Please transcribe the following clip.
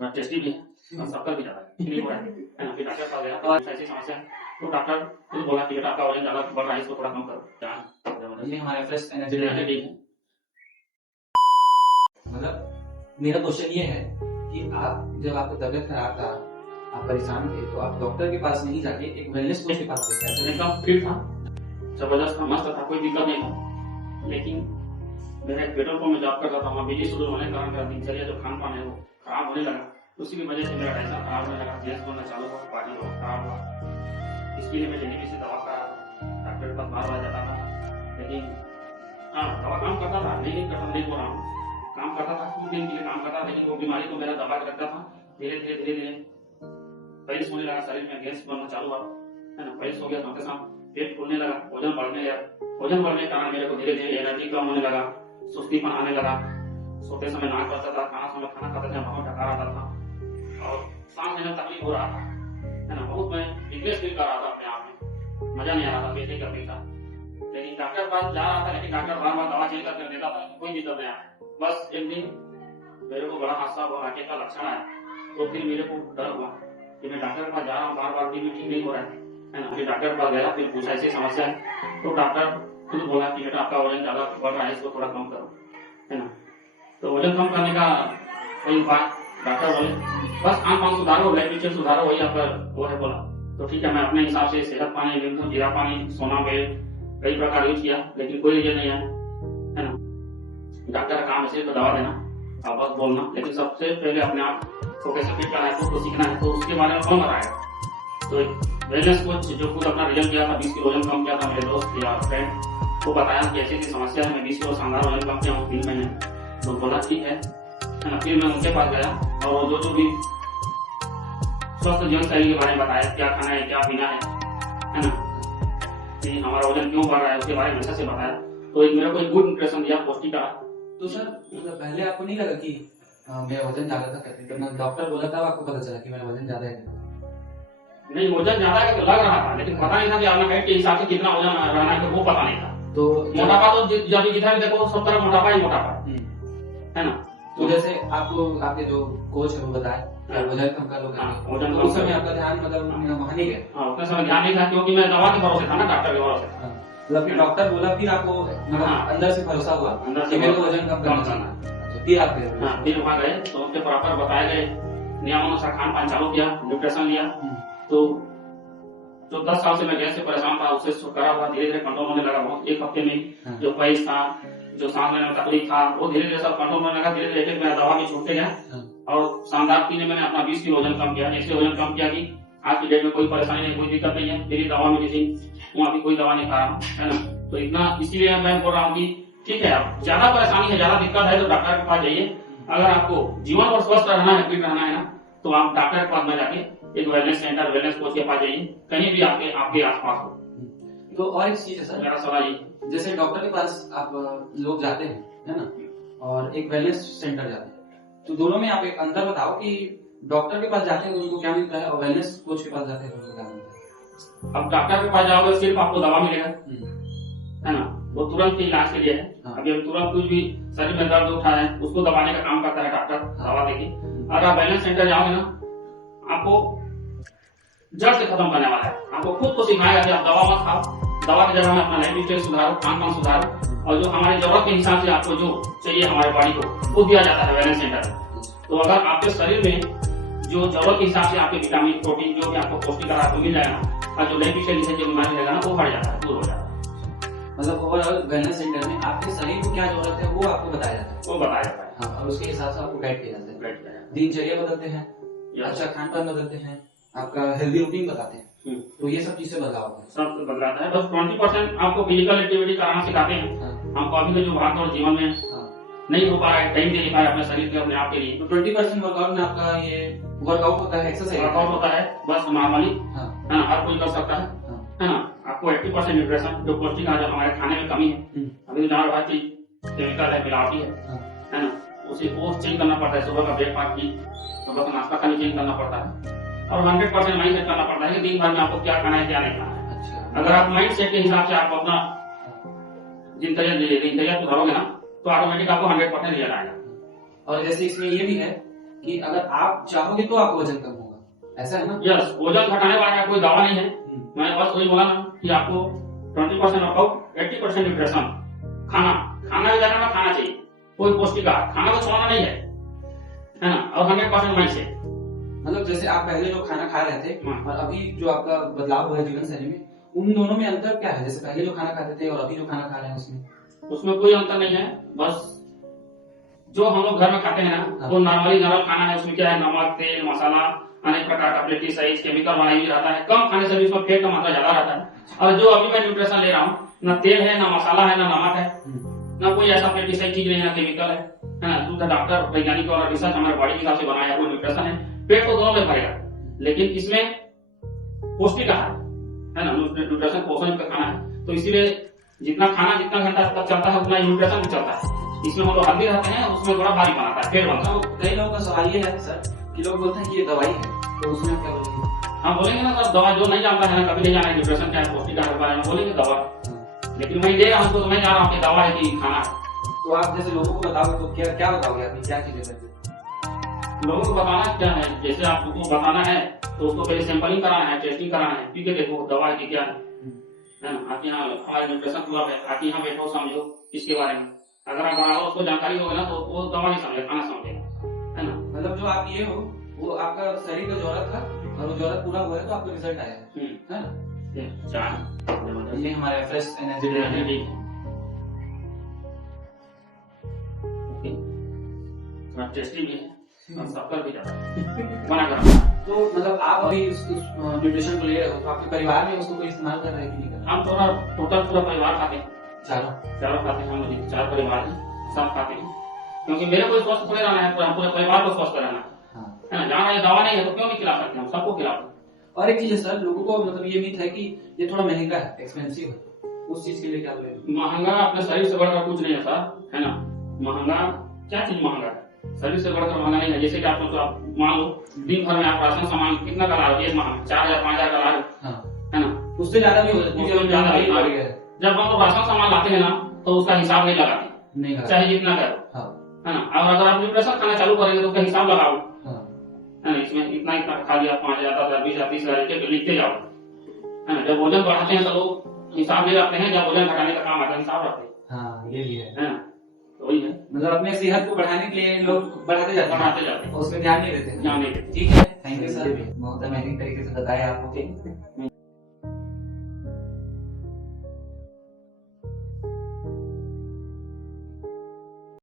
थोड़ा टेस्टी भी है और शक्कर भी ज्यादा है, इसलिए हो रहा है ना। फिर डॉक्टर के पास गया और ऐसी समस्या है, तो डॉक्टर खुद बोला कि बेटा आपका वजन ज्यादा बढ़ रहा है, इसको थोड़ा कम करो। ये हमारा फ्रेश एनर्जी ठीक है। मतलब मेरा क्वेश्चन ये है कि आप जब आपको तबियत खराब था, आप परेशान थे, तो आप डॉक्टर के पास नहीं जाके एक वेलनेस कोच के पास गए। ऐसे एकदम फिट था, जबरदस्त था, मस्त था, कोई दिक्कत नहीं था। लेकिन मेरा एक पेट्रोल पंप में जॉब करता था, वहाँ बिजली शुरू होने के कारण मेरा दिनचर्या जो खान पान है वो खराब होने लगा। उसी की वजह से मेरा डाइजेशन खराब होने लगा, गैस बनना चालू हुआ, पानी बहुत खराब हुआ। इसके लिए मैं जल्दी से दवा करा, डॉक्टर के पास बार जाता था। लेकिन हाँ, दवा काम करता था, नहीं करता नहीं बोल रहा हूँ, काम करता था, कुछ दिन के लिए काम करता था। लेकिन वो बीमारी को मेरा दबा के रखता था। धीरे धीरे पैस होने लगा, शरीर में गैस बनना चालू हुआ, है ना। पैस हो गया, साथ साथ पेट फूलने लगा, वजन बढ़ने लगा। वजन बढ़ने के कारण मेरे को धीरे धीरे एनर्जी कम होने लगा, सुस्तीपन आने लगा। सोते समय नाक बजता था, खाना खाते समय बहुत डकार आता था और सांस लेने में तकलीफ हो रहा था, है ना। बहुत मैं रिग्रेस फील कर रहा था अपने आप में, मजा नहीं आ रहा था पेट नहीं करने का। लेकिन डॉक्टर के पास जा रहा था, लेकिन डॉक्टर बार बार दवा चेंज कर देता था, कोई दिक्कत नहीं आया। बस एक दिन मेरे को बड़ा हादसा हुआ, हार्ट का लक्षण आया, तो फिर मेरे को डर हुआ कि मैं डॉक्टर के पास जा रहा हूँ, बार बार भी ठीक नहीं हो रहा है ना। फिर डॉक्टर के पास गया, फिर पूछा ऐसी समस्या है, तो डॉक्टर खुद बोला कि बेटा आपका वजन ज्यादा बढ़ रहा है, इसको थोड़ा कम करो, है ना। तो वजन कम करने का कोई उपाय डॉक्टर बोले बस खान पान सुधारो, लाइफ सुधारो, वही आपका वो है बोला। तो ठीक है, मैं अपने हिसाब से सेहत पानी, नींबू, जीरा पानी, सोना बेल कई प्रकार यूज किया, लेकिन कोई रिजल्ट नहीं आया, है ना। डॉक्टर का काम है दवा देना और बस बोलना, लेकिन सबसे पहले अपने आप को कैसे फिट करना है, खुद को सीखना है, तो उसके बारे में कौन बताएगा। तो वेलनेस कोच जो खुद अपना रिजल्ट किया था, 20 किलो वजन कम किया था, मेरे दोस्त या फ्रेंड को बताया कि ऐसी ऐसी समस्या है, मैं 20 किलो शानदार वजन कम किया हूँ 3 महीने। तो बोला ठीक है ना। फिर मैं उनके पास गया और वो जो भी स्वस्थ जीवन शैली के बारे में बताया, क्या खाना है, क्या पीना है ना, कि हमारा वजन क्यों बढ़ रहा है, उसके बारे में अच्छा से बताया। तो एक मेरे को एक गुड इंप्रेशन दिया, पौष्टिक आहार। तो सर मतलब पहले आपको नहीं लगा कि मेरा वजन ज्यादा था, करके डॉक्टर बोला था, आपको पता चला कि मेरा वजन ज्यादा है? नहीं, वजन ज्यादा है तो लग रहा था, लेकिन पता नहीं था कि अपना हाइट के हिसाब से कितना वजन रहना है, तो वो पता नहीं था। तो मोटापा तो जब जिधर भी देखो सब तरफ मोटापा ही मोटापा है ना। तो जैसे आपको आपके जो कोच है वो बताए वजन कम कर लो, वजन उस समय आपका ध्यान मतलब वहाँ नहीं गया? उतना समय ध्यान नहीं था, क्योंकि मैं दवा के भरोसे था ना, डॉक्टर के भरोसे। मतलब फिर डॉक्टर बोला, फिर आपको अंदर से भरोसा हुआ कि मेरे को वजन कम करना है, फिर आप गए? फिर वहाँ गए तो उनके प्रॉपर बताए गए नियमानुसार खान पान चालू किया, न्यूट्रिशन लिया। तो जो 10 साल से मैं गैस से परेशान था, उससे छुटकारा हुआ, धीरे धीरे कंट्रोल होने लगा। बहुत एक हफ्ते में जो पैस था, जो सांस लेने में तकलीफ था, वो धीरे धीरे सब कंट्रोल होने लगा। धीरे धीरे मेरा दवा भी छूटते गया और शानदार 3 महीने मैंने अपना 20 किलो वजन कम किया। ऐसे वजन कम किया कि आज की डेट में कोई परेशानी नहीं, कोई दिक्कत नहीं है। मेरी दवा मेडिसिन वहाँ भी कोई दवा नहीं खा रहा हूँ, है ना। तो इतना इसीलिए मैं बोल रहा हूँ कि ठीक है, आप ज्यादा परेशानी है, ज्यादा दिक्कत है तो डॉक्टर के पास जाइए। अगर आपको जीवन और स्वस्थ रहना है, फिट रहना है ना, तो आप डॉक्टर के पास में जाके एक वेलनेस सेंटर, वेलनेस कोच के पास जाइए, कहीं भी आपके आसपास हो। तो और एक चीज है सर, मेरा सवाल ये, जैसे डॉक्टर के पास आप लोग जाते हैं, है ना, और एक वेलनेस सेंटर जाते हैं, तो दोनों में आप एक अंतर बताओ कि डॉक्टर के पास जाते हैं तो उनको क्या मिलता है और वेलनेस कोच के पास जाते हैं तो उनको क्या मिलता है? अब डॉक्टर के पास जाओगे सिर्फ आपको दवा मिलेगा, है ना, वो तुरंत के इलाज के लिए है। अभी हम तुरंत कुछ भी शरीर में दर्द उठा है, उसको दबाने का काम करता है डॉक्टर, दवा देके। अगर आप वेलनेस सेंटर जाओगे ना, आपको जड़ से खत्म करने वाला है। आपको खुद को सिखाएगा कि आप दवा मत खाओ, दवा की जगह में अपना लाइफ सुधारो, खान पान सुधारो, और जो हमारी जरूरत के हिसाब से आपको जो चाहिए हमारे बॉडी को, वो दिया जाता है वेलनेस सेंटर में। तो अगर आपके शरीर में जो जरूरत के हिसाब से आपके विटामिन, प्रोटीन, जो भी आपको पौष्टिक आहार मिल जाएगा, और जो लाइफ स्टाइल से जो बीमारी रहेगा ना, वो हट जाता है, दूर हो जाता है। मतलब ओवरऑल वेलनेस सेंटर में आपके शरीर को क्या जरूरत है वो आपको बताया जाता है, वो बताया जाता है। हाँ, और उसके हिसाब से आपको गाइड किया जाता है, दिनचर्या बदलते हैं, अच्छा खान पान बदलते हैं, आपका हेल्दी रूटीन बताते हैं। तो ये सब चीजें बदलाव है, सब बदलाता है। बस 20% आपको फिजिकल एक्टिविटी कराना सिखाते हैं। हमको अभी के जो भाग दौड़ जीवन में नहीं हो पा रहा है, टाइम दे नहीं पा रहा अपने शरीर के, अपने आप के लिए, तो 20% वर्कआउट में आपका ये वर्कआउट होता है, एक्सरसाइज वर्कआउट होता है, बस नॉर्मली, है ना, हर कोई कर सकता है, है ना। आपको 80% न्यूट्रिशन, जो पौष्टिक आहार हमारे खाने में कमी है, अभी जान रहा कि केमिकल है, मिलावटी है ना, उसे वो चेंज करना पड़ता है। सुबह का ब्रेकफास्ट की, सुबह का नाश्ता खाली चेंज करना पड़ता है, और 100% माइंड सेट करना पड़ता है कि दिन भर में आपको क्या खाना है, क्या नहीं खाना है। अच्छा। अगर आप माइंड सेट के हिसाब से आप अपना दिनचर्या सुधारोगे ना, तो ऑटोमेटिक आपको 100% रिजल्ट आएगा। और जैसे इसमें ये भी है कि अगर आप चाहोगे तो आपको वजन कम होगा, ऐसा है ना? यस, वजन घटाने वाला का कोई दवा नहीं है। मैंने बस वही बोला ना कि आपको 20% वर्कआउट, 80% न्यूट्रिशन, खाना खाना भी में खाना चाहिए, कोई पौष्टिक आहार, खाना को छोड़ना नहीं है ना, और 100% माइंड से। मतलब जैसे आप पहले जो खाना खा रहे थे हाँ। और अभी जो आपका बदलाव हुआ है जीवन शैली में, उन दोनों में अंतर क्या है? जैसे पहले जो खाना खाते थे और अभी जो खाना खा रहे हैं उसमें कोई अंतर नहीं है। बस जो हम लोग घर में खाते हैं ना, हाँ। तो नॉर्मली नॉर्मल खाना है, उसमें क्या है, नमक, तेल, मसाला, अनेक प्रकार का पेस्टिसाइड, केमिकल वाला यूज रहता है। कम खाने से भी उसमें फैट का मात्रा ज्यादा रहता है। और जो अभी मैं न्यूट्रिशन ले रहा हूँ, ना तेल है, ना मसाला है, ना नमक है, ना कोई ऐसा पेस्टिसाइड चीज नहीं है, ना केमिकल है ना। शुद्ध डॉक्टर, वैज्ञानिक और रिसर्च हमारे बॉडी के हिसाब से बनाया हुआ न्यूट्रिशन है। पेट को दोनों में भरेगा, लेकिन इसमें पौष्टिक आहार है ना, न्यूट्रिशन पोषण युक्त खाना है। तो इसीलिए जितना खाना जितना घंटा तक चलता है, उतना न्यूट्रिशन भी चलता है। इसमें हम लोग हेल्दी रहते हैं, उसमें थोड़ा भारी बनाता है, पेट बनता है। तो कई लोगों का सवाल ये है सर कि लोग बोलते हैं कि ये दवाई है, तो उसमें क्या बोलेंगे? हम बोलेंगे ना सर, दवा जो नहीं जानता है ना, कभी नहीं जाना है न्यूट्रिशन क्या है, पौष्टिक आहार के बारे में बोलेंगे दवा। लेकिन मैं दे रहा हूँ तो मैं जा रहा हूँ कि दवा है कि खाना है। तो आप जैसे लोगों को बताओगे तो क्या क्या बताओगे? आपने क्या चीजें करके लोगों को बताना क्या है, जैसे आपको बताना है तो उसको पहले सैंपलिंग कराना है, टेस्टिंग कराना है, पी के देखो दवा है कि क्या है ना। आप यहाँ हमारे न्यूट्रिशन क्लब है, आप यहाँ बैठो, समझो इसके बारे में। अगर आप बराबर उसको जानकारी होगी ना, तो वो दवा नहीं समझे, खाना समझेगा, है ना। मतलब जो आप ये हो वो आपका शरीर का जरूरत था और वो जरूरत पूरा हुआ है तो आपको रिजल्ट आया है ना। ये हमारे फ्रेश एनर्जी टेस्टी भी है, शक्कर भी ज्यादा है, बना कर। तो मतलब आप अभी उस न्यूट्रिशन को ले रहे हो तो आपके परिवार में उसको कोई इस्तेमाल कर रहे हैं कि नहीं कर रहे? हम थोड़ा टोटल पूरा परिवार खाते हैं, चारों खाते हैं। हम लोग 4 परिवार हैं, सब खाते हैं, क्योंकि मेरे को स्वस्थ थोड़े रहना है, पूरे परिवार को स्वस्थ रहना है ना। जहाँ ये दवा नहीं है तो क्यों नहीं खिला सकते, हम सबको खिलाते हैं। और एक चीज है सर, लोगों को मतलब ये मिथ है कि ये थोड़ा महंगा है, एक्सपेंसिव है, उस चीज के लिए क्या बोलेंगे? महंगा अपने शरीर से बढ़कर कुछ नहीं है सर, है ना। महंगा क्या चीज महंगा है, शरीर से बढ़कर महंगा नहीं है। जैसे कि आप मान लो दिन भर में आप राशन सामान कितना का ला रहे हो, एक माह 4000 5000 का ला रहे हो, है ना। उससे ज्यादा भी हो जाता है। जब हम लोग राशन सामान लाते हैं ना, तो उसका हिसाब नहीं लगाते, चाहे जितना करो, है ना। और अगर आप न्यूट्रिशन खाना चालू करेंगे तो उसका हिसाब लगाओ, है ना। इसमें इतना इतना खा लिया, 5000 10,000 20,000 30,000 लिखते जाओ, है ना। जब वजन बढ़ाते हैं तो लोग हिसाब नहीं रखते हैं, जब वजन घटाने का काम आता है हिसाब रखते हैं। हाँ, ये भी है ना, तो वही है। मतलब अपने सेहत को बढ़ाने के लिए लोग बढ़ाते जाते हैं, उसमें ध्यान नहीं देते। ध्यान नहीं देते। ठीक है, थैंक यू सर, बहुत अमेजिंग तरीके से बताया आपको।